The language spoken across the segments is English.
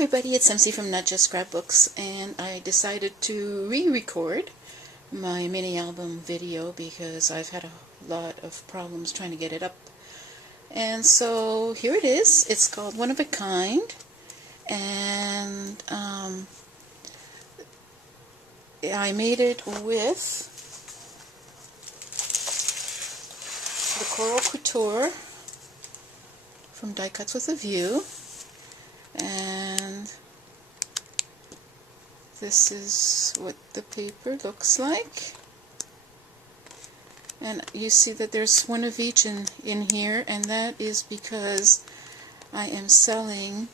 everybody, it's MC from Not Just Scrapbooks, and I decided to re-record my mini album video because I've had a lot of problems trying to get it up. And so here it is. It's called One of a Kind, and I made it with the Coral Couture from Die Cuts with a View. And this is what the paper looks like. And you see that there's one of each in here, and that is because I am selling,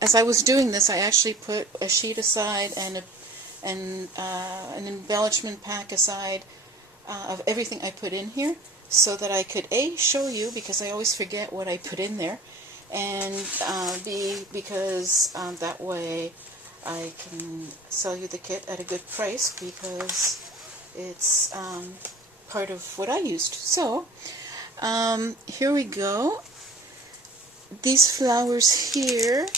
as I was doing this, I actually put a sheet aside and an embellishment pack aside of everything I put in here, so that I could A, show you, because I always forget what I put in there, and B, because that way I can sell you the kit at a good price, because it's part of what I used. So here we go. These flowers here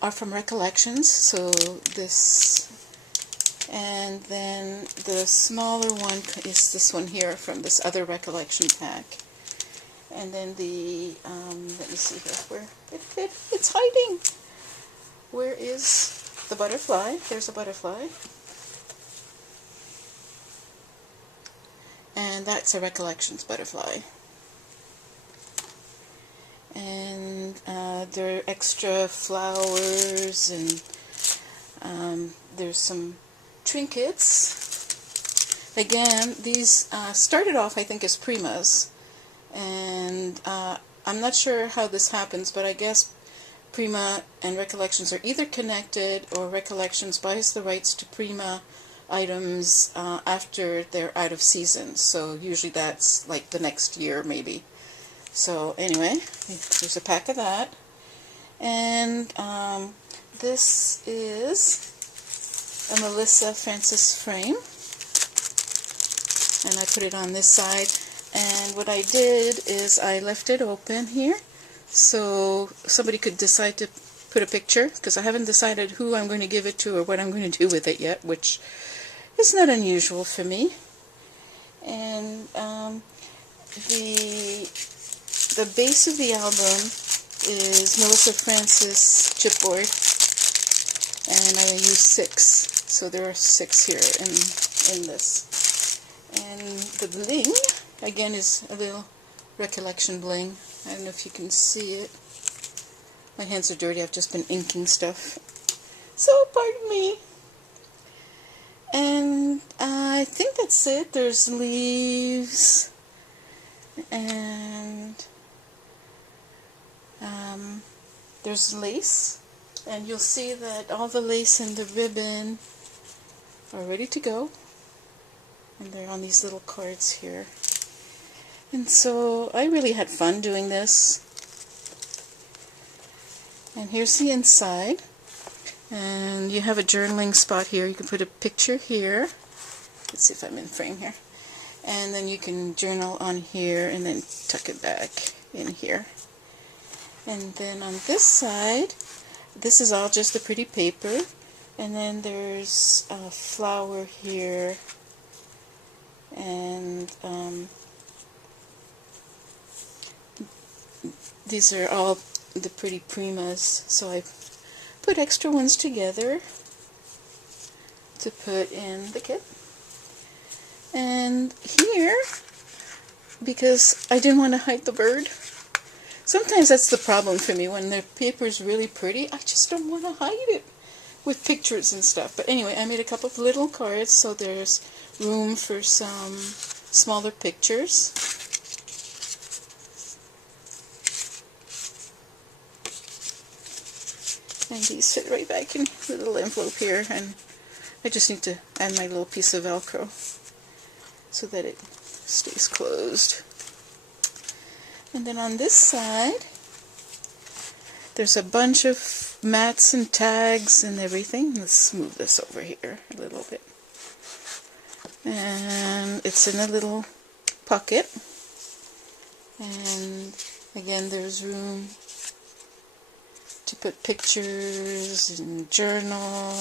are from Recollections, so this, and then the smaller one is this one here from this other Recollection pack. And then the, let me see here, where it's hiding. Where is the butterfly? There's a butterfly. And that's a Recollections butterfly. And there are extra flowers, and there's some trinkets. Again, these started off, I think, as Primas. And I'm not sure how this happens, but I guess Prima and Recollections are either connected, or Recollections buys the rights to Prima items after they're out of season. So usually that's like the next year, maybe. So anyway, there's a pack of that. And this is a Melissa Francis frame. And I put it on this side. And what I did is I left it open here, so somebody could decide to put a picture, because I haven't decided who I'm going to give it to or what I'm going to do with it yet, which is not unusual for me. And the base of the album is Melissa Francis chipboard, and I use 6, so there are 6 here in this. And the bling, again, is a little Recollection bling. I don't know if you can see it. My hands are dirty. I've just been inking stuff. So, pardon me. And I think that's it. There's leaves. And there's lace. And you'll see that all the lace and the ribbon are ready to go. And they're on these little cards here. And so I really had fun doing this. And here's the inside. And you have a journaling spot here. You can put a picture here. Let's see if I'm in frame here. And then you can journal on here and then tuck it back in here. And then on this side, this is all just a pretty paper. And then there's a flower here. And these are all the pretty Primas, so I put extra ones together to put in the kit. And here, because I didn't want to hide the bird, sometimes that's the problem for me. When the paper is really pretty, I just don't want to hide it with pictures and stuff. But anyway, I made a couple of little cards, so there's room for some smaller pictures. And these fit right back in the little envelope here, and I just need to add my little piece of Velcro so that it stays closed. And then on this side, there's a bunch of mats and tags and everything. Let's move this over here a little bit. And it's in a little pocket. And again, there's room put pictures and journal.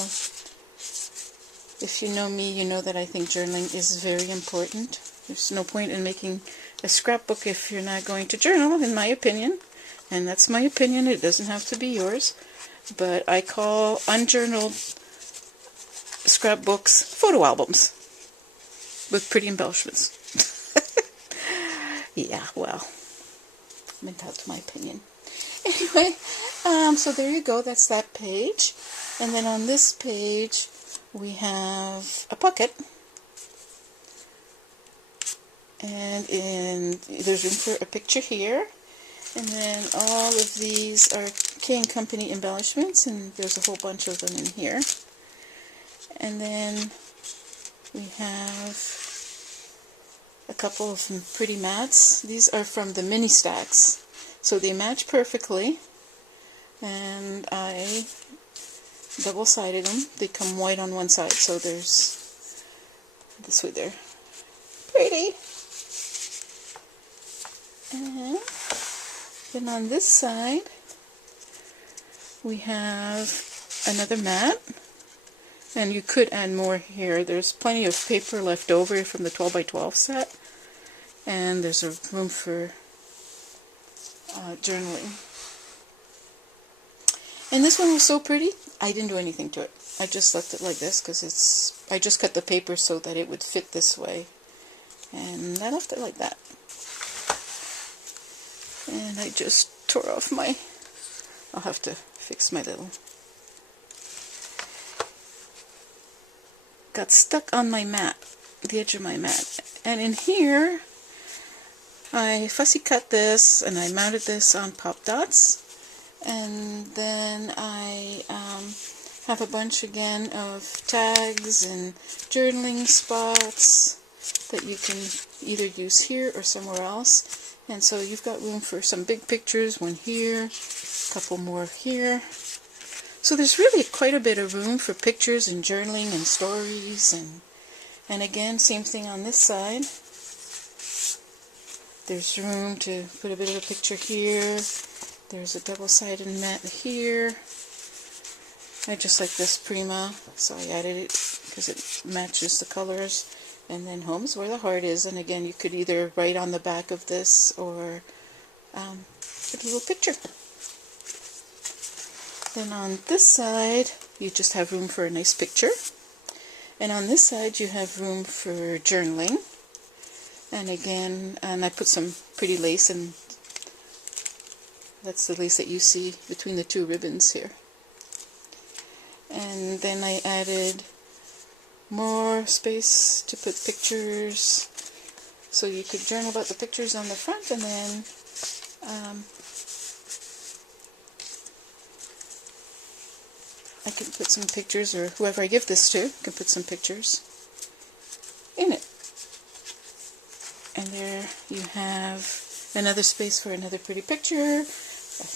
If you know me, you know that I think journaling is very important. There's no point in making a scrapbook if you're not going to journal, in my opinion. And that's my opinion. It doesn't have to be yours. But I call unjournaled scrapbooks photo albums with pretty embellishments. Yeah, well, I'm entitled to my opinion. Anyway, so there you go. That's that page. And then on this page, we have a pocket. And there's room for a picture here. And then all of these are K & Company embellishments, and there's a whole bunch of them in here. And then we have a couple of pretty mats. These are from the mini stacks, so they match perfectly. And I double-sided them. They come white on one side, so there's this way there. Pretty. And then on this side, we have another mat, and you could add more here. There's plenty of paper left over from the 12 by 12 set, and there's a room for journaling. And this one was so pretty, I didn't do anything to it. I just left it like this because I just cut the paper so that it would fit this way, and I left it like that. And I just tore off I'll have to fix my little, got stuck on my mat, the edge of my mat. And in here, I fussy cut this and I mounted this on pop dots. And then I have a bunch again of tags and journaling spots that you can either use here or somewhere else. And so you've got room for some big pictures, one here, a couple more here. So there's really quite a bit of room for pictures and journaling and stories. And again, same thing on this side. There's room to put a bit of a picture here. There's a double-sided mat here. I just like this Prima, so I added it because it matches the colors. And then home's where the heart is, and again you could either write on the back of this or put a little picture. Then on this side you just have room for a nice picture, and on this side you have room for journaling. And again, I put some pretty lace, and that's the lace that you see between the two ribbons here. And then I added more space to put pictures, so you could journal about the pictures on the front, and then I can put some pictures, or whoever I give this to can put some pictures in it. And there you have another space for another pretty picture,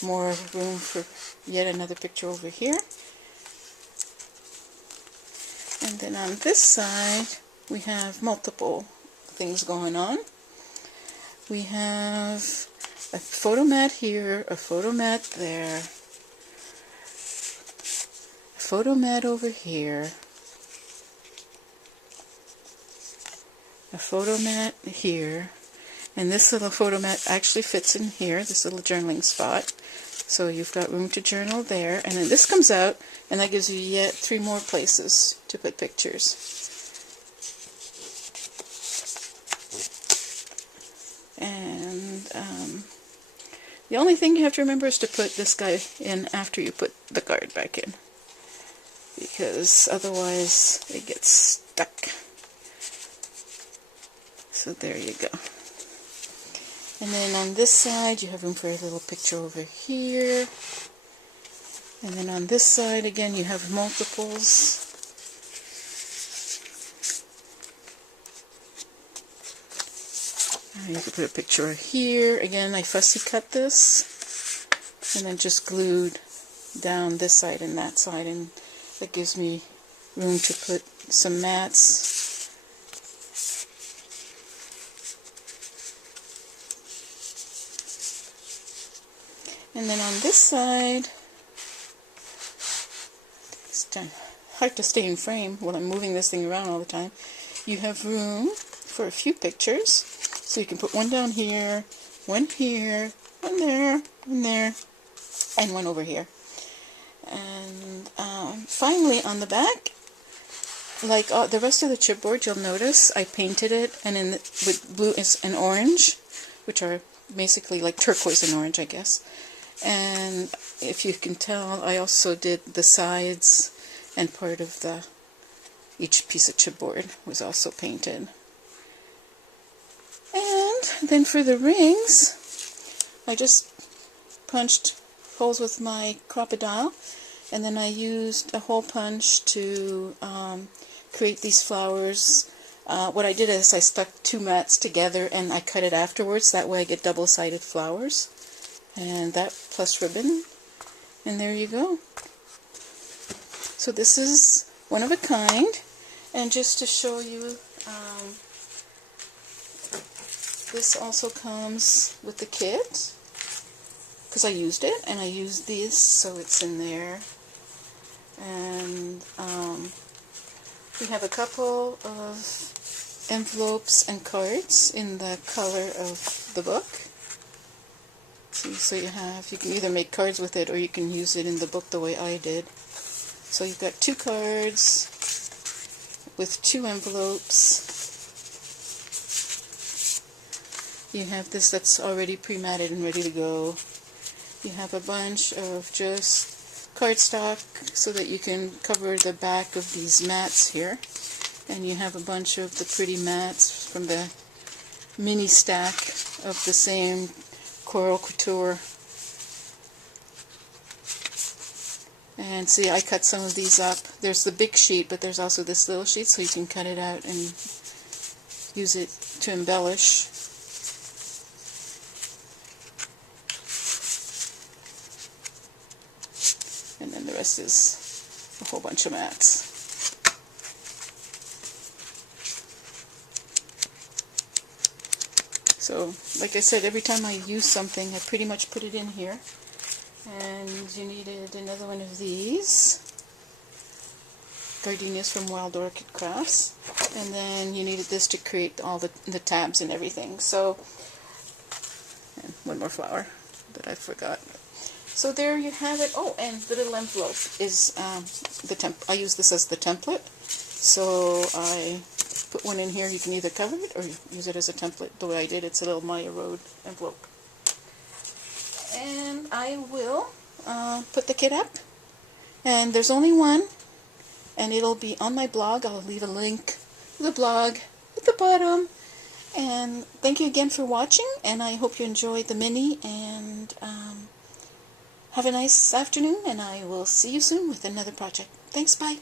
more room for yet another picture over here. And then on this side, we have multiple things going on. We have a photo mat here, a photo mat there, a photo mat over here, a photo mat here, and this little photo mat actually fits in here, this little journaling spot. So you've got room to journal there, and then this comes out, and that gives you yet 3 more places to put pictures. And the only thing you have to remember is to put this guy in after you put the card back in, because otherwise it gets stuck. So there you go. And then on this side you have room for a little picture over here. And then on this side again you have multiples. You can put a picture here. Again, I fussy cut this and then just glued down this side and that side, and that gives me room to put some mats. And then on this side, It's hard to stay in frame while I'm moving this thing around all the time. You have room for a few pictures, so you can put one down here, one there, one there, and one over here. And finally on the back, like the rest of the chipboard, you'll notice I painted it with blue and orange, which are basically like turquoise and orange, I guess. And if you can tell, I also did the sides, and part of each piece of chipboard was also painted. And then for the rings, I just punched holes with my Crop-A-Dile, and then I used a hole punch to create these flowers. What I did is I stuck two mats together and I cut it afterwards, that way I get double-sided flowers. And that plus ribbon, and there you go. So this is one of a kind, and just to show you, this also comes with the kit, because I used it, and I used these, so it's in there. And we have a couple of envelopes and cards in the color of the book. So you can either make cards with it or you can use it in the book the way I did. So you've got 2 cards with 2 envelopes. You have this that's already pre-matted and ready to go. You have a bunch of just cardstock so that you can cover the back of these mats here. And you have a bunch of the pretty mats from the mini stack of the same Coral Couture. And see, I cut some of these up. There's the big sheet, but there's also this little sheet, so you can cut it out and use it to embellish. And then the rest is a whole bunch of mats. So, like I said, every time I use something, I pretty much put it in here. And you needed another one of these gardenias from Wild Orchid Crafts. And then you needed this to create all the tabs and everything. So, and one more flower that I forgot. So there you have it. Oh, and the little envelope is I use this as the template. So I put one in here. You can either cover it or use it as a template. The way I did, it's a little Maya Road envelope. And I will put the kit up. And there's only one, and it'll be on my blog. I'll leave a link to the blog at the bottom. And thank you again for watching, and I hope you enjoyed the mini, and have a nice afternoon, and I will see you soon with another project. Thanks, bye.